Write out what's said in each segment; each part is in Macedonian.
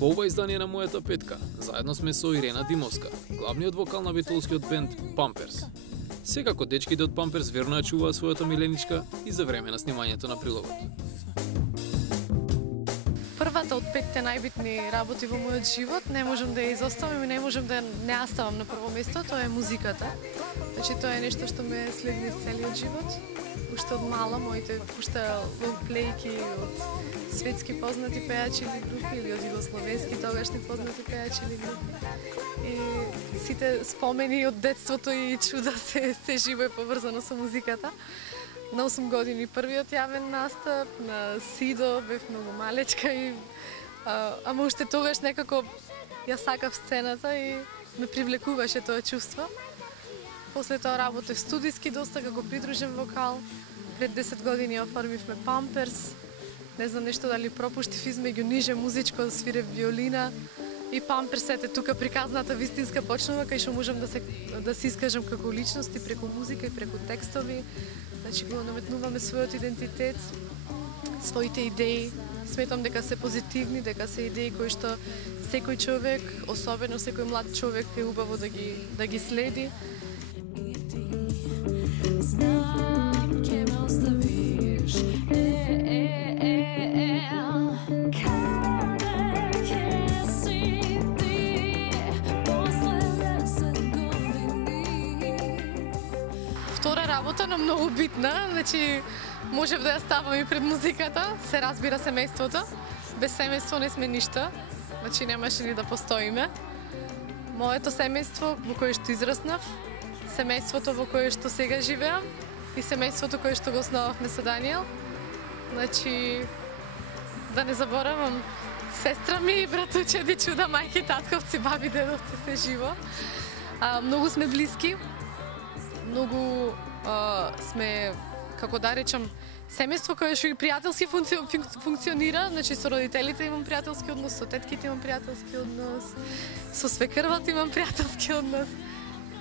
Во ова издание на Мојата петка, заедно сме со Ирена Димовска, главниот вокал на битолскиот бенд Памперс. Секако дечките од Памперс верно ја чуваат својата миленичка и за време на снимањето на прилогот. Првата од 5 најбитни работи во мојот живот, не можам да ја изоставам и не можам да не ја ставам на прво место, тоа е музиката. Значи тоа е нешто што ме следи целиот живот. Уште од мала моите пуштаа лонгплејки од светски познати пејачи или групи или од југословенски тогашни познати пејачи или групи. И сите спомени од детството и чуда се живо е поврзано со музиката. На 8 години првиот јавен настап, на Сидо бев многу малечка и ама уште тогаш некако ја сакав сцената и ме привлекуваше тоа чувство. После тоа работев студиски доста како придружен вокал. Пред 10 години оформивме Памперс. Не знам нешто дали пропуштив измеѓу ниже музичко да свирев виолина и Памперсет е тука приказната вистинска почнува кај што можам да се искажам како личност и преку музика и преку текстови. Значи го наметнуваме својот идентитет, своите идеи. Сметам дека се позитивни, дека се идеи кои што секој човек, особено секој млад човек е убаво да ги следи. Втора работа, но многу битна, значи можев да ја ставам и пред музиката, се разбира семејството. Без семејство не сме ништо, значи немаше ни да постоиме. Моето семејство во кое што израснав, семејството во кое што сега живеам и семејството кое што го основавме со Даниел. Значи, да не заборавам, сестра ми, братучеди, чуда, мајки, татковци, баби, дедовци, се живо. Многу сме блиски, многу сме, како да речам, семејство кое што и пријателски функционира, значи со родителите имам пријателски однос, со тетките имам пријателски однос, со свекрвот имам пријателски однос.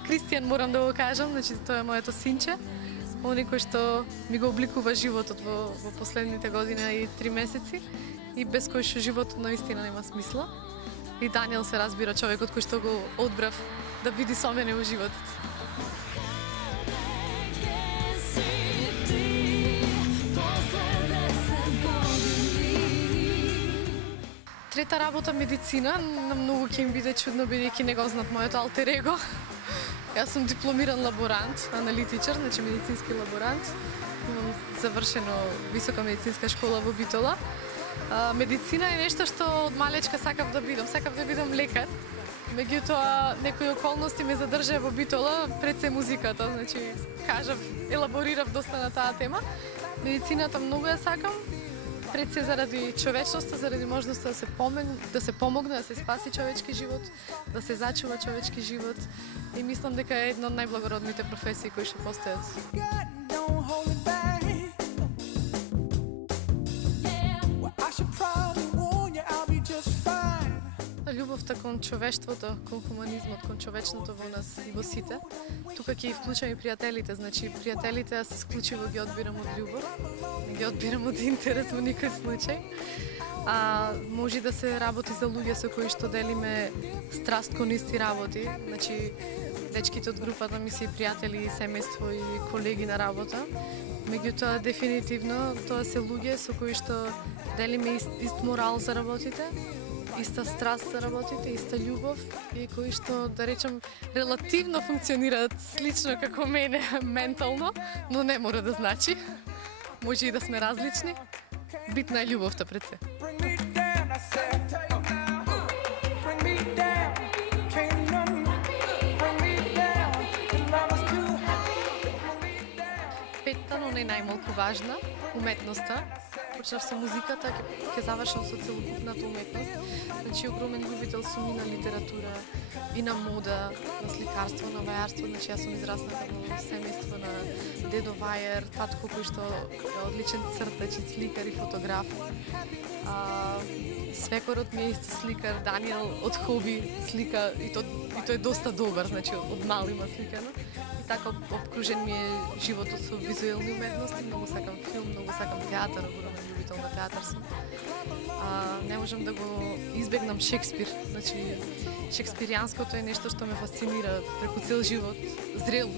Кристијан морам да го кажам, значи тоа е моето синче, оној кој што ми го обликува животот во последните година и 3 месеци и без кој што животот наистина нема смисла. И Даниел се разбира човекот кој што го одбрав да биде со мене во животот. Трета работа медицина, на многу ќе им биде чудно бидејќи не го знаат моето алтер его. Јас сум дипломиран лаборант, аналитичар, значи медицински лаборант. Имам завршено висока медицинска школа во Битола. Медицина е нешто што од малечка сакав да бидам. Сакав да бидам лекар. Меѓутоа, некои околности ме задржаа во Битола, пред се музиката. Значи, кажав, елаборирав доста на таа тема. Медицината многу ја сакам. Пред се заради човечноста, заради можноста да се помогне, да се спаси човечки живот, да се зачува човечки живот. И мислам дека е една од најблагородните професии кои што постојат. Љубовта кон човештвото, кон хуманизмот, кон човечното во нас и во сите. Тука ќе вклучам и пријателите, значи пријателите јас исклучиво ги одбирам од љубов, не ги одбирам од интерес во никој случај. Може да се работи за луѓе со кои што делиме страст кон исти работи, значи дечките од групата ми се и пријатели, и семејство, и колеги на работа. Меѓутоа, дефинитивно, тоа се луѓе со кои што делиме ист морал за работите, иста страст за работите, иста љубов и кои што, да речем, релативно функционираат слично како мене ментално, но не мора да значи. Може и да сме различни. Битна е љубовта пред се. Петта, но не најмалку важна, уметноста. Почнав со музиката, ќе завршам со целокупната уметност. Значи, огромен љубител сум и на литература, и на мода, на сликарство, на вајарство. Значи, јас сум израсната во семејство на дедо вајар, татко кој што е одличен цртач и сликар и фотограф. Свекорот ми е исто сликар, Даниел од хоби слика и тој е доста добар, значи од мал има сликано. И така обкружен ми е животот со визуелни уметности, многу сакам филм, многу сакам театар, огромен љубител на театар сум. Не можам да го избегнам Шекспир, значи шекспиријанското е нешто што ме фасцинира преку цел живот, зрел,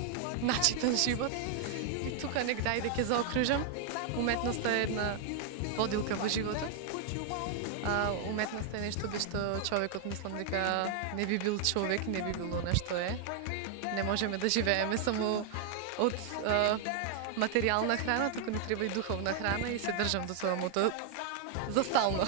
начитан живот. И тука негдај ќе заокружам. Уметноста е една водилка во животот. Уметноста е нешто без што човекот мислам дека не би бил човек, не би било она што е. Не можеме да живееме само од материјална храна, туку ни треба и духовна храна и се држам до тоа мото за стално.